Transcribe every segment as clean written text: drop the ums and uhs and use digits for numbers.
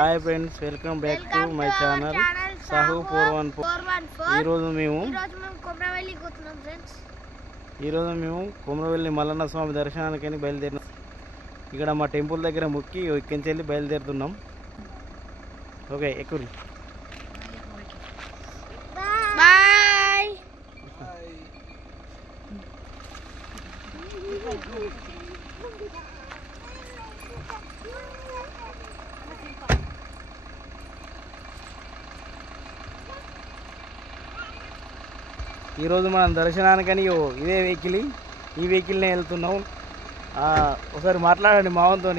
Hi friends, welcome back to my channel Sahu 414. ఈరోజు మేము కొమరవెల్లి మల్లన్న స్వామి దర్శనానికి బయలుదేరినాం. ఇక్కడ మా టెంపుల్ దగ్గర మొక్కి ఇక్కడి నుంచి వెళ్ళి బయలుదేరుతున్నాం. ఓకే, ఎక్కువ ఈరోజు మనం దర్శనానికని ఇదే ఈ వెహికల్నే వెళ్తున్నాం. ఒకసారి మాట్లాడండి మావంతో.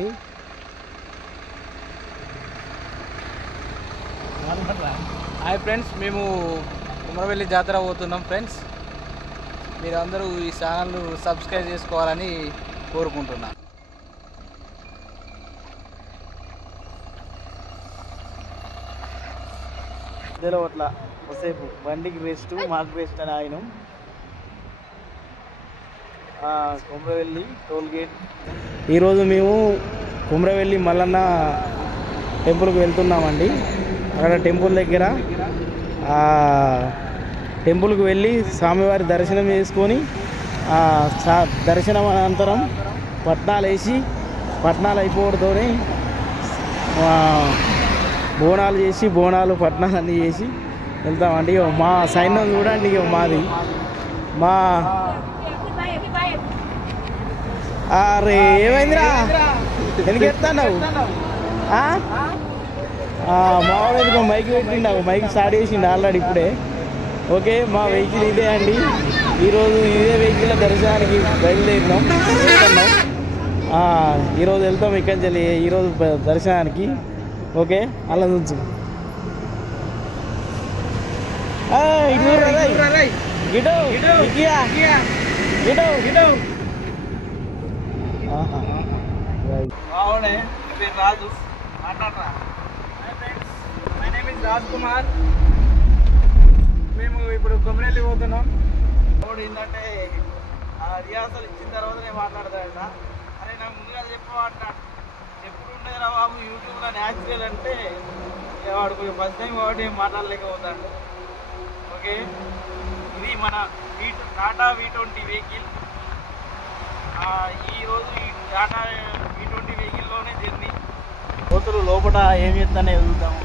హాయ్ ఫ్రెండ్స్, మేము కొమరవెల్లి జాతర పోతున్నాం. ఫ్రెండ్స్, మీరు అందరూ ఈ ఛానల్ సబ్స్క్రైబ్ చేసుకోవాలని కోరుకుంటున్నాను. ఇద్దరు అట్లా కొద్దిసేపు బండికి రెస్ట్, మాకు రెస్ట్ అని ఆయన కొమరవెల్లి టోల్ గేట్. ఈరోజు మేము కొమరవెల్లి మల్లన్న టెంపుల్కి వెళ్తున్నామండి. అక్కడ టెంపుల్ దగ్గర టెంపుల్కి వెళ్ళి స్వామివారి దర్శనం చేసుకొని దర్శనం అనంతరం పట్నాలు అయిపోవడంతోనే బోనాలు చేసి పట్నాలు అన్నీ చేసి వెళ్తామండి. మా సైన్యం చూడండి, మాది మా అరే ఏమైందిరా, ఎందుకు ఎత్తావు? మావాడు ఎందుకో మైక్ పెట్టిండు, మైక్ స్టార్ట్ చేసిండు ఆల్రెడీ ఇప్పుడే. ఓకే, మా వెహికల్ ఇదే అండి. ఈరోజు ఇదే వెహికల్ దర్శనానికి బయలుదేరినాం. ఈరోజు వెళ్తాం ఇక్కడి నుంచి ఈరోజు దర్శనానికి. ఓకే, అలా నుంచి రాజు మాట్లాడరా. My name is Raj Kumar. మేము ఇప్పుడు కొమరవెల్లి పోతున్నాం. ఇప్పుడు ఏంటంటే రిహార్సల్ ఇచ్చిన తర్వాత నేను మాట్లాడతాడ. అరే నాకు ముందుగా చెప్పమంటాడు, ఎప్పుడు ఉండేది రా బాబు యూట్యూబ్లో న్యాచురల్ అంటే వాడు కొంచెం ఫస్ట్ టైం కాబట్టి మాట్లాడలేకపోతాడు. ఓకే, ఇది మన టాటా V20 వెహికల్. ఈరోజు ఈ టాటా V20 వెహికల్లోనే జర్నీ. కోతులు లోపల ఏం చేస్తానే వెళ్తాము.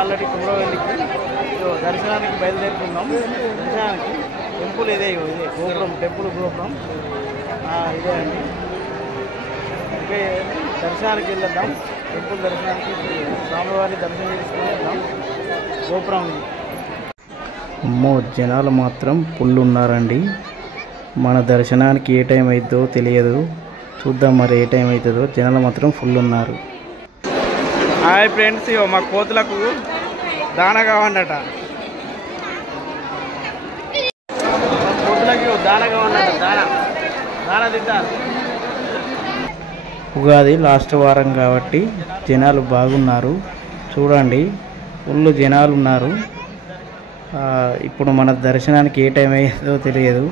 ఆల్రెడీ కొమరవెల్లికి దర్శనానికి బయలుదేరుతున్నాం. దర్శనానికి టెంపుల్ ఇదే గోపురం, టెంపుల్ గోపురం ఇదే అండి. ఓకే, దర్శనానికి వెళ్ళేద్దాం. టెంపుల్ దర్శనానికి స్వామివారిని దర్శనం చేసుకుని వెళ్దాం. గోపురం ఇది. అమ్మో, జనాలు మాత్రం ఫుల్ ఉన్నారండి. మన దర్శనానికి ఏ టైం అవుతుందో తెలియదు, చూద్దాం మరి ఏ టైం అవుతుందో. జనాలు మాత్రం ఫుల్ ఉన్నారు. హాయ్ ఫ్రెండ్స్, మా కోతులకు దానా కావాలట. కోతులకు దానా కావాలట, దానా తింటారు. ఉగాది లాస్ట్ వారం కాబట్టి జనాలు బాగున్నారు. చూడండి, ఫుల్ జనాలు ఉన్నారు. ఇప్పుడు మన దర్శనానికి ఏ టైం అయ్యేదో తెలియదు.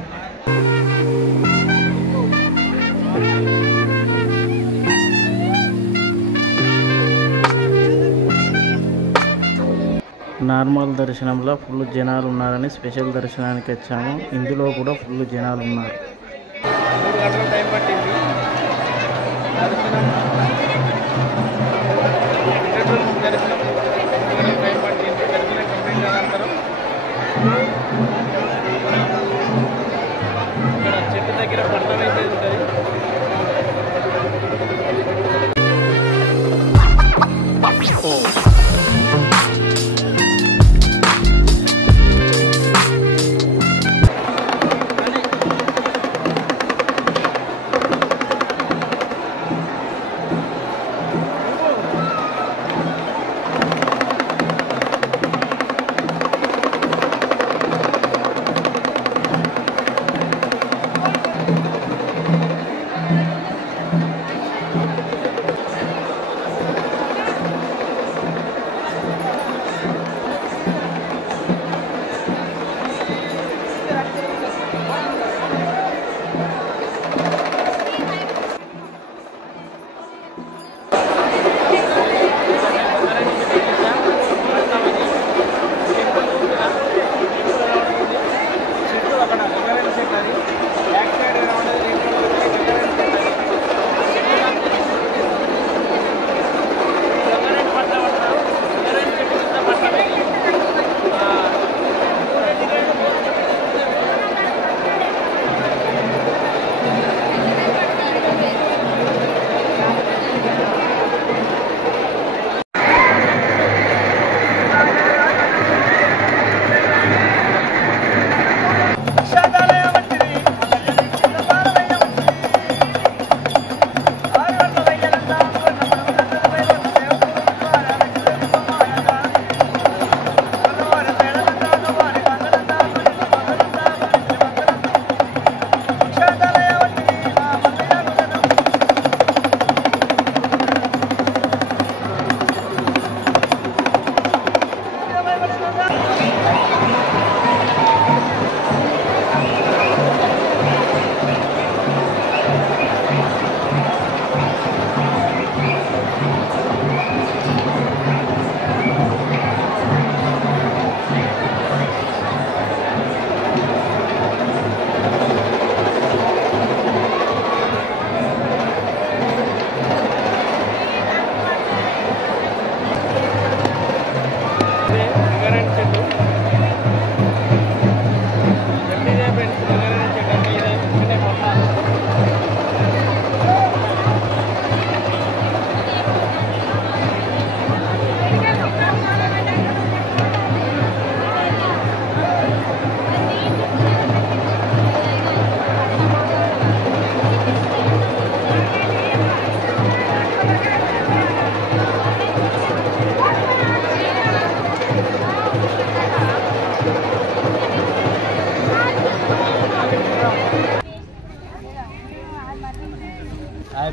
నార్మల్ దర్శనంలో ఫుల్ జనాలు ఉన్నారని స్పెషల్ దర్శనానికి వచ్చాము. ఇందులో కూడా ఫుల్ జనాలు ఉన్నారు. 3 గంటల టైం పట్టింది దర్శనం. దర్శనం టైం పట్టింది. దర్శనం కంప్లీట్ అనంతరం ఇక్కడ చెట్టు దగ్గర పట్టణం అయితే ఉంటుంది.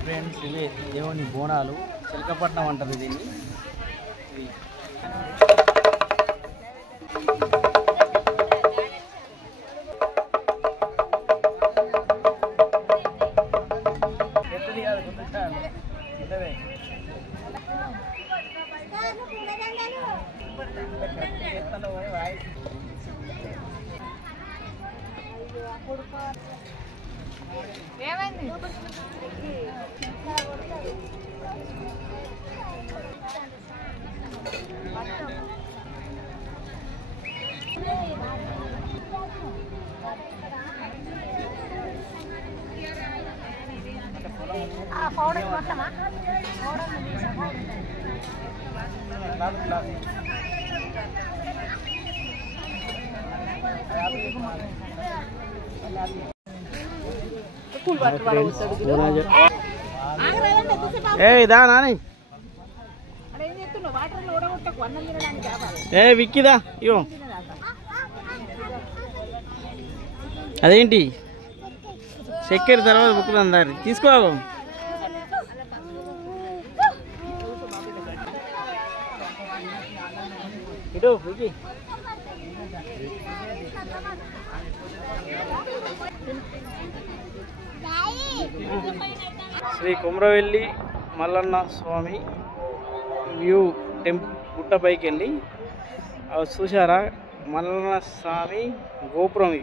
ఫ్రెండ్స్, ఇవే దేవుని బోనాలు. చిలకపట్నం అంటారు దీన్ని. ఇవి ఇదా నాని విక్కిదా ఇగో అదేంటి చక్కెర తర్వాత బుక్కుదాం దారి తీసుకోవాలి. ఇటు వికి శ్రీ కుమ్రవెల్లి మల్లన్న స్వామి వ్యూ గుట్టపైకి వెళ్ళి చూసారా మల్లన్న స్వామి గోపురం.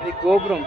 ఇది గోపురం.